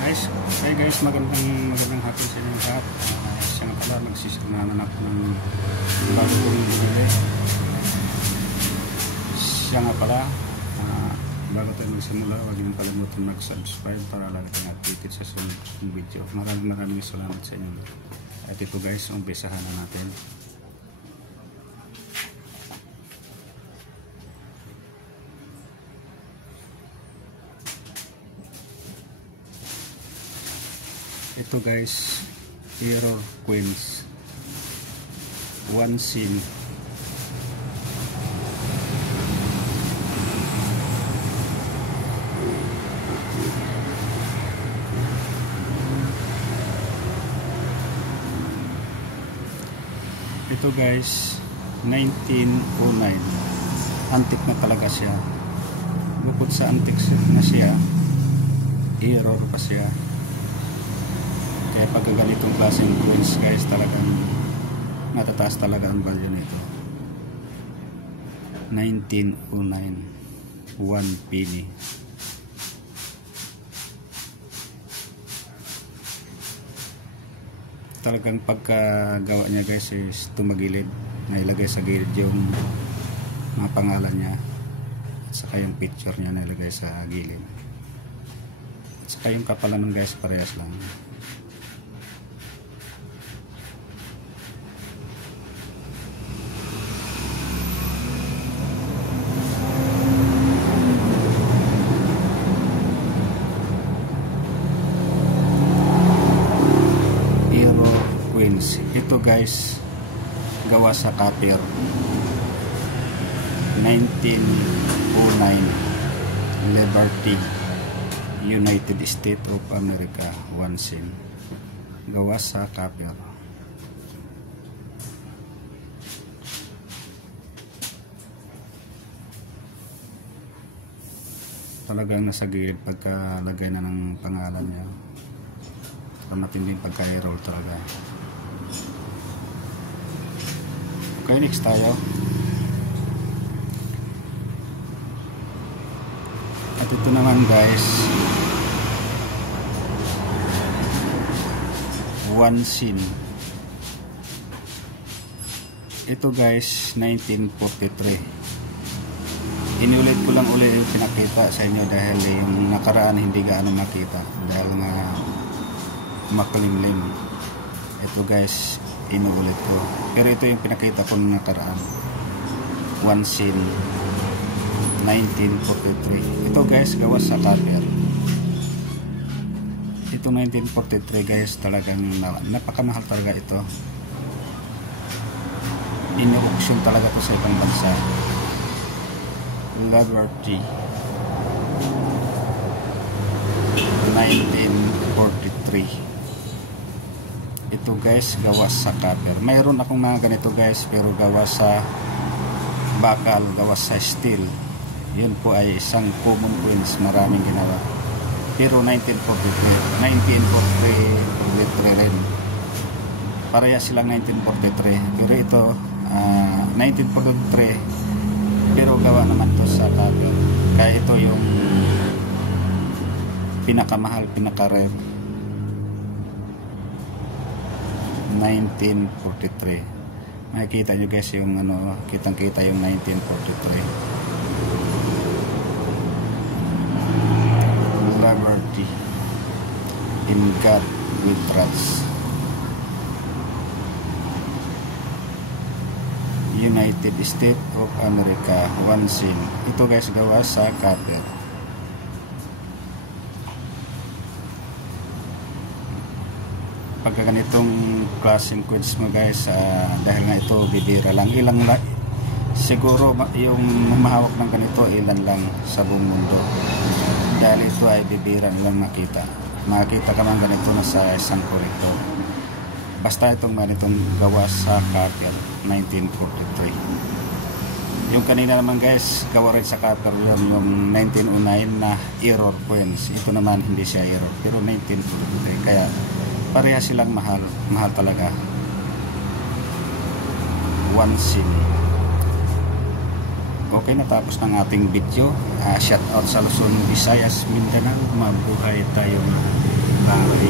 Hi guys, magandang hapon sa inyo lahat. Siya nga pala, nagsisinanan ako ng bago kong binili. Siya nga pala, bago tayo magsimula, huwag niyong kalimutan mag-subscribe para lagi tayong updated sa sunod ng video. Maraming salamat sa inyo. At ito guys, umpisahan na natin. Ito guys, Error Queens 1 scene. Ito guys, 1909. Antique na talaga siya. Bukod sa antique na siya, error pa siya. Kaya pag ganitong klaseng coins guys, talagang matataas talaga ang value nito. 1909, 1 penny. Talagang pagkagawa niya guys is tumagilid, nailagay sa gilid yung mga pangalan niya at saka yung picture niya nailagay sa gilid, at saka yung kapalaman guys parehas lang. Ito guys, gawa sa copper, 1909, Liberty, United States of America, 1 cent. Gawa sa copper. Talagang nasa gilid pagkalagay na ng pangalan niya. Matinding pagka-error talaga. Okay, next tayo. At ito naman guys, 1 cent. Ito guys, 1943. Inulit ko lang ulit yung pinakita sa inyo dahil yung nakaraan hindi gaano makita dahil nga makulimlim. Ito guys, inuulit ko, pero ito yung pinakita ko nung nakaraan. 1 cent, 1943. Ito guys, gawa sa copper. Ito 1943 guys, talagang napakamahal talaga ito. Ino-auction talaga to sa ibang bansa. Liberty, 1943. Ito guys, gawa sa copper. Mayroon akong mga ganito guys, pero gawa sa bakal, gawa sa steel. Yun po ay isang common coins, maraming ginawa. Pero 1943 rin. Pareha silang 1943. Pero ito, 1943, pero gawa naman to sa copper. Kaya ito yung pinakamahal, pinaka-rare. 1943. Makikita nyo guys yung ano, kitang kita yung 1943. Liberty, In God We Trust, United States of America, 1 cent. Ito guys, gawa sa copper. Pagka ganitong klaseng coins mo guys, dahil nga ito bibira lang, siguro yung mahawak ng ganito ilan lang sa buong mundo, dahil ito ay bibira nilang makita ka man ganito na sa isang kolektor. Basta itong ganitong gawa sa copper, 1943. Yung kanina naman guys, gawa rin sa copper yun, yung 1909 na error coins. Ito naman hindi siya error, pero 1943. Kaya pareha silang mahal talaga. 1 cent. Okay, natapos ng ating video. Shout out sa Luzon, Visayas, Mindanao. Mabuhay tayo. Bangkit.